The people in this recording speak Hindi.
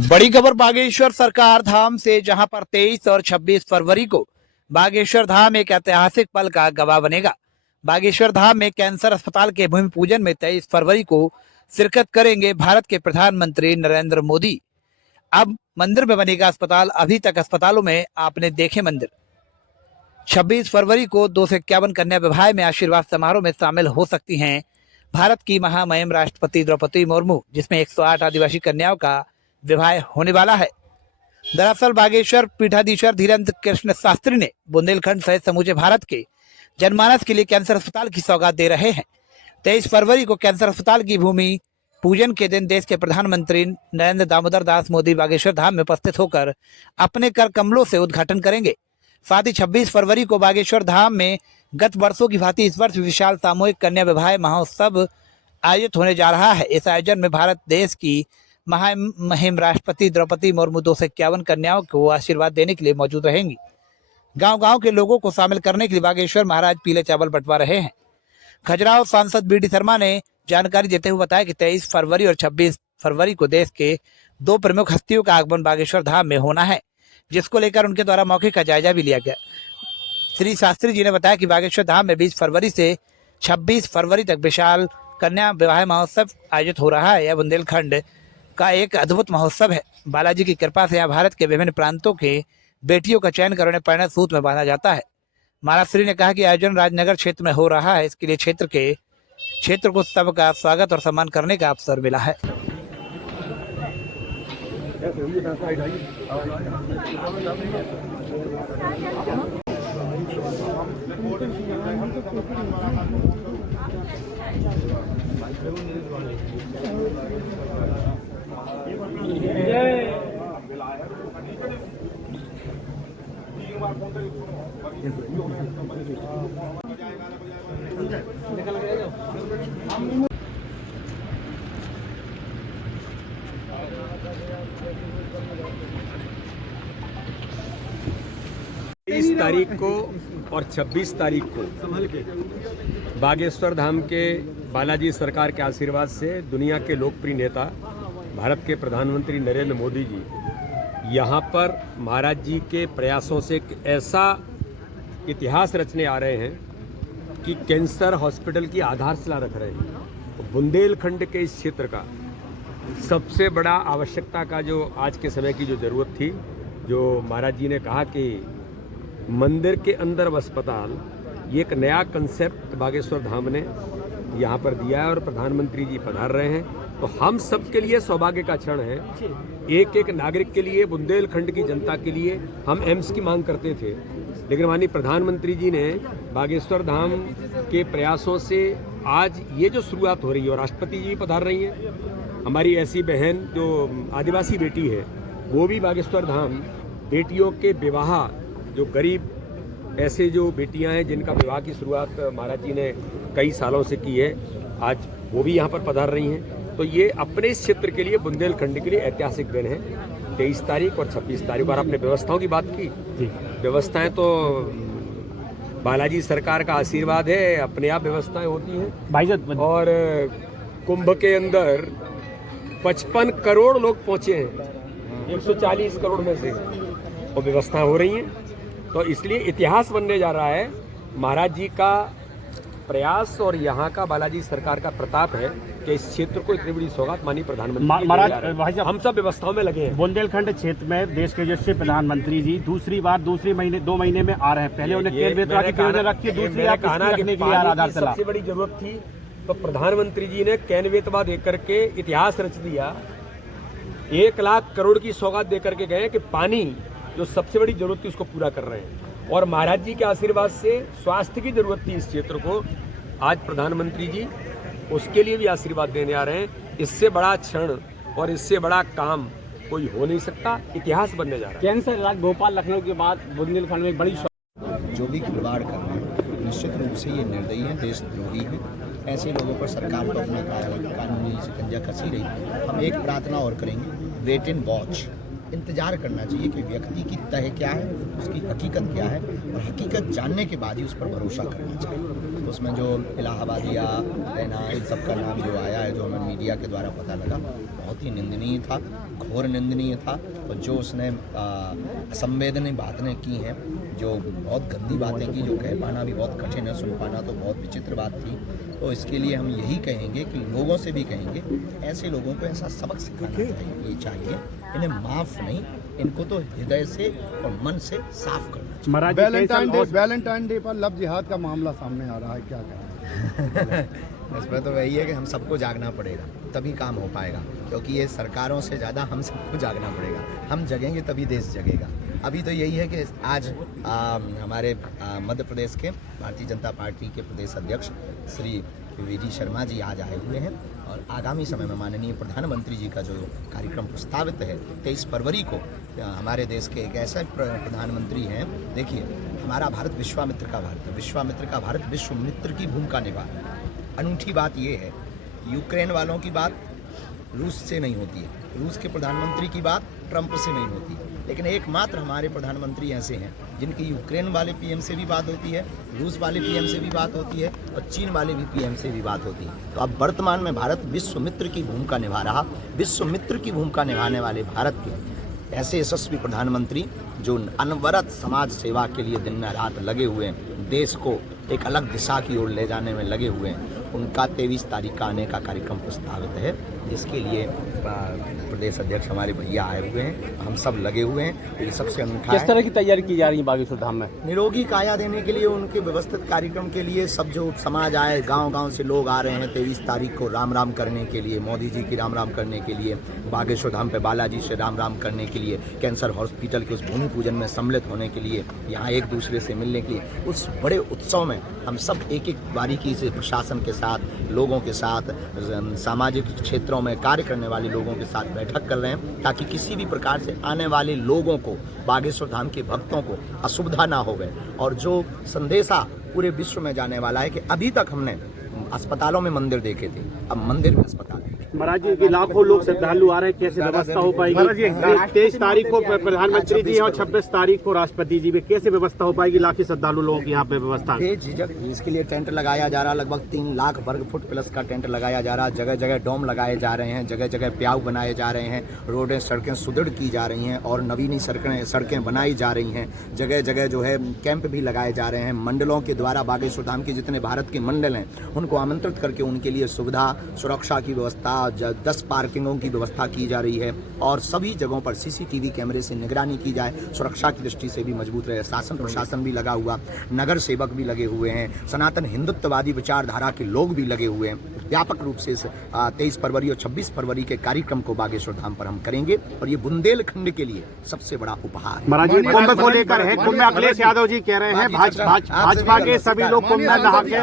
बड़ी खबर बागेश्वर सरकार धाम से, जहां पर 23 और 26 फरवरी को बागेश्वर धाम एक ऐतिहासिक पल का गवाह बनेगा। बागेश्वर धाम में कैंसर अस्पताल के भूमि पूजन में 23 फरवरी को शिरकत करेंगे भारत के प्रधानमंत्री नरेंद्र मोदी। अब मंदिर में बनेगा अस्पताल। अभी तक अस्पतालों में आपने देखे मंदिर। 26 फरवरी को 251 कन्या विवाह में आशीर्वाद समारोह में शामिल हो सकती हैं भारत की महामहिम राष्ट्रपति द्रौपदी मुर्मू, जिसमें 108 आदिवासी कन्याओं का विवाह होने वाला है। दरअसल बागेश्वर पीठाधीश्वर धीरेन्द्र कृष्ण शास्त्री ने बुंदेलखंड सहित समूचे भारत के जनमानस के लिए कैंसर अस्पताल की सौगात दे रहे हैं। 23 फरवरी को कैंसर अस्पताल की भूमि पूजन के दिन देश के प्रधानमंत्री नरेंद्र दामोदर दास मोदी बागेश्वर धाम में उपस्थित होकर अपने कर कमलों से उद्घाटन करेंगे। साथ ही 26 फरवरी को बागेश्वर धाम में गत वर्षों की भांति इस वर्ष विशाल सामूहिक कन्या विवाह महोत्सव आयोजित होने जा रहा है। इस आयोजन में भारत देश की महामहिम राष्ट्रपति द्रौपदी मुर्मू 251 कन्याओं को आशीर्वाद देने के लिए मौजूद रहेंगी। गांव-गांव के लोगों को शामिल करने के लिए बागेश्वर महाराज पीले चावल बंटवा रहे हैं। खजुराहो सांसद बीडी शर्मा ने जानकारी देते हुए बताया कि 23 फरवरी और 26 फरवरी को देश के दो प्रमुख हस्तियों का आगमन बागेश्वर धाम में होना है, जिसको लेकर उनके द्वारा मौके का जायजा भी लिया गया। श्री शास्त्री जी ने बताया कि बागेश्वर धाम में 20 फरवरी से 26 फरवरी तक विशाल कन्या विवाह महोत्सव आयोजित हो रहा है। यह बुंदेलखंड का एक अद्भुत महोत्सव है। बालाजी की कृपा से यहाँ भारत के विभिन्न प्रांतों के बेटियों का चयन कर उन्हें परिणत सूत्र में बांधा जाता है। महाराज श्री ने कहा कि आयोजन राजनगर क्षेत्र में हो रहा है, इसके लिए क्षेत्र को सबका स्वागत और सम्मान करने का अवसर मिला है। इस तारीख को और 26 तारीख को बागेश्वर धाम के बालाजी सरकार के आशीर्वाद से दुनिया के लोकप्रिय नेता भारत के प्रधानमंत्री नरेंद्र मोदी जी यहाँ पर महाराज जी के प्रयासों से एक ऐसा इतिहास रचने आ रहे हैं कि कैंसर हॉस्पिटल की आधारशिला रख रहे हैं। बुंदेलखंड के इस क्षेत्र का सबसे बड़ा आवश्यकता का जो आज के समय की जो ज़रूरत थी, जो महाराज जी ने कहा कि मंदिर के अंदर अस्पताल, ये एक नया कंसेप्ट बागेश्वर धाम ने यहाँ पर दिया है और प्रधानमंत्री जी पधार रहे हैं। तो हम सब के लिए सौभाग्य का क्षण है। एक एक नागरिक के लिए, बुंदेलखंड की जनता के लिए हम एम्स की मांग करते थे, लेकिन माननीय प्रधानमंत्री जी ने बागेश्वर धाम के प्रयासों से आज ये जो शुरुआत हो रही है और राष्ट्रपति जी भी पधार रही हैं। हमारी ऐसी बहन जो आदिवासी बेटी है वो भी बागेश्वर धाम बेटियों के विवाह, जो गरीब ऐसे जो बेटियां हैं जिनका विवाह की शुरुआत महाराज जी ने कई सालों से की है, आज वो भी यहाँ पर पधार रही हैं। तो ये अपने इस क्षेत्र के लिए, बुंदेलखंड के लिए ऐतिहासिक दिन है। 23 तारीख और 26 तारीख। और आपने व्यवस्थाओं की बात की, व्यवस्थाएं तो बालाजी सरकार का आशीर्वाद है, अपने आप व्यवस्थाएं होती हैं भाईजान। और कुंभ के अंदर 55 करोड़ लोग पहुंचे हैं 140 करोड़ में से, और व्यवस्था हो रही हैं। तो इसलिए इतिहास बनने जा रहा है। महाराज जी का प्रयास और यहाँ का बालाजी सरकार का प्रताप है कि इस क्षेत्र को इतनी बड़ी सौगात माननीय प्रधानमंत्री महाराज, हम सब व्यवस्थाओं में लगे हैं। बुंदेलखंड क्षेत्र में देश के यशस्वी प्रधानमंत्री जी दूसरी बार 2 महीने में आ रहे हैं। पहले उन्हें केंद्र रखी, दूसरी रखने के लिए सबसे बड़ी जरूरत थी, तो प्रधानमंत्री जी ने कैनवेतवा देकर के इतिहास रच दिया। 1 लाख करोड़ की सौगात देकर के गए कि पानी जो सबसे बड़ी जरूरत थी उसको पूरा कर रहे हैं। और महाराज जी के आशीर्वाद से स्वास्थ्य की जरूरत थी इस क्षेत्र को, आज प्रधानमंत्री जी उसके लिए भी आशीर्वाद देने आ रहे हैं। इससे बड़ा क्षण और इससे बड़ा काम कोई हो नहीं सकता, इतिहास बनने जा रहा है। कैंसर इलाज भोपाल लखनऊ के बाद बुंदेलखंड में एक बड़ी जो भी खिलवाड़ कर रहे हैं निश्चित रूप से ये निर्दयी है, देशद्रोही है। ऐसे लोगों पर सरकार को अपना कानूनी शिकंजा कसी रही। हम एक प्रार्थना और करेंगे, वेट एंड वॉच। इंतजार करना चाहिए कि व्यक्ति की तय क्या है, उसकी हकीकत क्या है, और हकीकत जानने के बाद ही उस पर भरोसा करना चाहिए। तो उसमें जो इलाहाबादिया रहना इन सब का नाम जो आया है, जो हमें मीडिया के द्वारा पता लगा, बहुत ही निंदनीय था, घोर निंदनीय था। और जो उसने असंवेदनीय बातें की हैं, जो बहुत गंदी बातें की, जो कह पाना भी बहुत कठिन है, सुन पाना तो बहुत विचित्र बात थी। तो इसके लिए हम यही कहेंगे कि लोगों से भी कहेंगे, ऐसे लोगों को ऐसा सबक सिखाना चाहिए, इन्हें माफ़ नहीं, इनको तो हृदय से और मन से साफ करना चाहिए। वैलेंटाइन डे पर लव जिहाद का मामला सामने आ रहा है, क्या कहें? इसमें तो वही है कि हम सबको जागना पड़ेगा, तभी काम हो पाएगा, क्योंकि ये सरकारों से ज़्यादा हम सबको जागना पड़ेगा। हम जगेंगे तभी देश जगेगा। अभी तो यही है कि आज हमारे मध्य प्रदेश के भारतीय जनता पार्टी के प्रदेश अध्यक्ष श्री वी.डी. शर्मा जी आज आए हुए हैं, और आगामी समय में माननीय प्रधानमंत्री जी का जो कार्यक्रम प्रस्तावित है 23 फरवरी को, हमारे देश के एक ऐसे प्रधानमंत्री हैं। देखिए, हमारा भारत विश्वामित्र का भारत है, विश्वामित्र का भारत विश्व मित्र की भूमिका निभा रहा है। अनूठी बात ये है, यूक्रेन वालों की बात रूस से नहीं होती है, रूस के प्रधानमंत्री की बात ट्रंप से नहीं होती, लेकिन एकमात्र हमारे प्रधानमंत्री ऐसे हैं जिनकी यूक्रेन वाले पीएम से भी बात होती है, रूस वाले पीएम से भी बात होती है, और चीन वाले भी पीएम से भी बात होती है। तो अब वर्तमान में भारत विश्व मित्र की भूमिका निभा रहा, विश्व मित्र की भूमिका निभाने वाले भारत के ऐसे यशस्वी प्रधानमंत्री जो अनवरत समाज सेवा के लिए दिन रात लगे हुए हैं, देश को एक अलग दिशा की ओर ले जाने में लगे हुए हैं, उनका 23 तारीख का आने का कार्यक्रम प्रस्तावित है, जिसके लिए प्रदेश अध्यक्ष हमारे भैया आए हुए हैं, हम सब लगे हुए हैं। तो ये सबसे अनूठा किस तरह की तैयारी की जा रही है बागेश्वर धाम में? निरोगी काया देने के लिए, उनके व्यवस्थित कार्यक्रम के लिए सब जो समाज आए, गांव-गांव से लोग आ रहे हैं 23 तारीख को राम राम करने के लिए, मोदी जी की राम राम करने के लिए, बागेश्वर धाम पे बालाजी से राम राम करने के लिए, कैंसर हॉस्पिटल के उस भूमि पूजन में सम्मिलित होने के लिए, यहाँ एक दूसरे से मिलने के लिए, उस बड़े उत्सव में हम सब एक एक बारीकी से प्रशासन के साथ, लोगों के साथ, सामाजिक क्षेत्रों में कार्य करने वाले लोगों के साथ बैठक कर रहे हैं, ताकि किसी भी प्रकार से आने वाले लोगों को, बागेश्वर धाम के भक्तों को असुविधा ना हो गए। और जो संदेशा पूरे विश्व में जाने वाला है कि अभी तक हमने अस्पतालों में मंदिर देखे थे, अब मंदिर में अस्पताल देखे। महाराज जी, लाखों लोग श्रद्धालु आ रहे हैं, कैसे व्यवस्था हो पाएगी? 23 तारीख को प्रधानमंत्री जी और 26 तारीख को राष्ट्रपति जी भी, कैसे व्यवस्था हो पाएगी? लाखों श्रद्धालु लोगों की यहाँ पे व्यवस्था बेझिझक इसके लिए टेंट लगाया जा रहा, लगभग 3 लाख वर्ग फुट प्लस का टेंट लगाया जा रहा, जगह जगह डोम लगाए जा रहे हैं, जगह जगह प्याऊ बनाए जा रहे हैं, रोडें सड़कें सुदृढ़ की जा रही हैं और नवीनी सड़कें बनाई जा रही हैं, जगह जगह जो है कैंप भी लगाए जा रहे हैं। मंडलों के द्वारा बागेश्वर धाम के जितने भारत के मंडल हैं उनको आमंत्रित करके उनके लिए सुविधा, सुरक्षा की व्यवस्था, 10 पार्किंगों की व्यवस्था की जा रही है, और सभी जगहों पर सीसीटीवी कैमरे से निगरानी की जाए, सुरक्षा की दृष्टि से भी मजबूत रहे। शासन प्रशासन भी लगा हुआ, नगर सेवक भी लगे हुए हैं, सनातन हिंदुत्ववादी विचारधारा के लोग भी लगे हुए हैं। व्यापक रूप से इस 23 फरवरी और 26 फरवरी के कार्यक्रम को बागेश्वर धाम पर हम करेंगे, और ये बुंदेलखंड के लिए सबसे बड़ा उपहार। महाराज जी, कुंभ को लेकर है, कुंभ में अखिलेश यादव जी कह रहे हैं भाजपा के सभी लोग कुंभ में नहा के